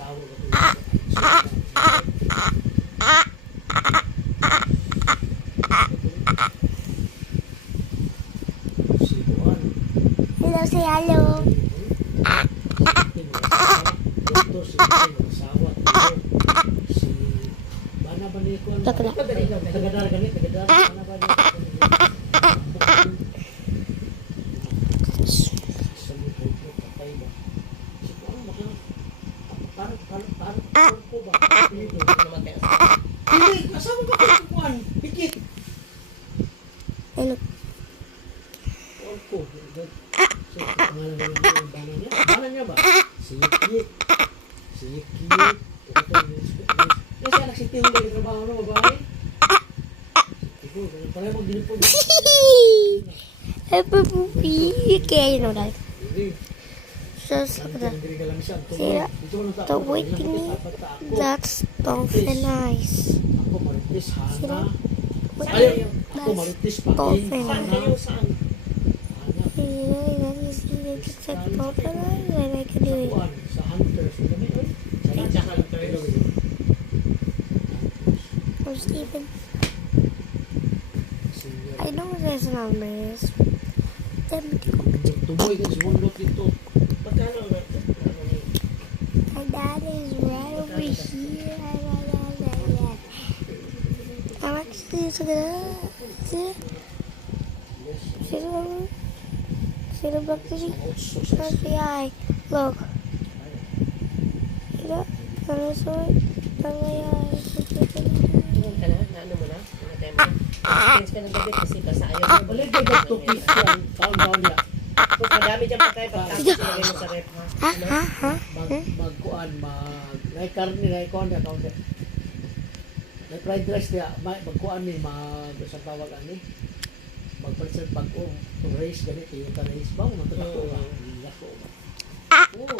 asawa ko si Juan. Hello, say hello. Doktor si asawa si Bana Banikon. Tagadar ganit, tagadar. Bana Banikon. Parang po ba? Hindi, asawa ko ito Juan. Pikit. Ano? Juan ko. So, pangalan na yung bana niya. Bana niya ba? Si Yuki. Si Yuki. Kasi anak si Tim na yung trabaho na babae. Ito, parang mag-dinipon. Happy puppy. Okay, you know that. Hindi. So, see the waiting. That's dolphin nice. Ako maritis Sila? Hana. Wait, Ako maritis that's dolphin Paking nice. Hana. You really see the set dolphin nice? Then I can do it. Juan, sa Hunters. Sa Hunters. Or Steven. I know there's numbers. Tumoy ka si Wondot dito. My dad is right over here. I'm actually just gonna see the block city. That's the eye. Look. See that? Dinosaur. That's the eye. Change ka ng gabi kasi basta ayaw mo. Balik ka dito kiss yan. Taon-taon niya. Kung madami dyan patay, pagkakit silagay mo sa rep ha. Ha? Magkuan, nai-karni, nai-kuan niya, kaunti. Nai-fried rice niya, magkuan ni, isang tawag ani. Magpalit pag-o, itong rice, ganito, yung rice ba? Magkakita ko ba? Hindi ko ba? Oo.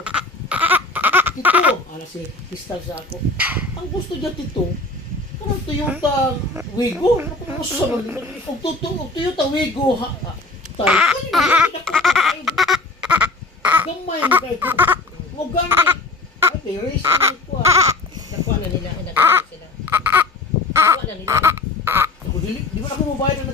Tito, ano si Crystal sa ako. Ang gusto niya, Tito, karang Toyota Wigo. Ano sa naman? Ang Toyota Wigo, tayo. Gamay mo kayo. Huwag gani. Ay, race na ko Nakuha na nila, nakuha sila. Nakuha na nila. Di ba ako mabayad na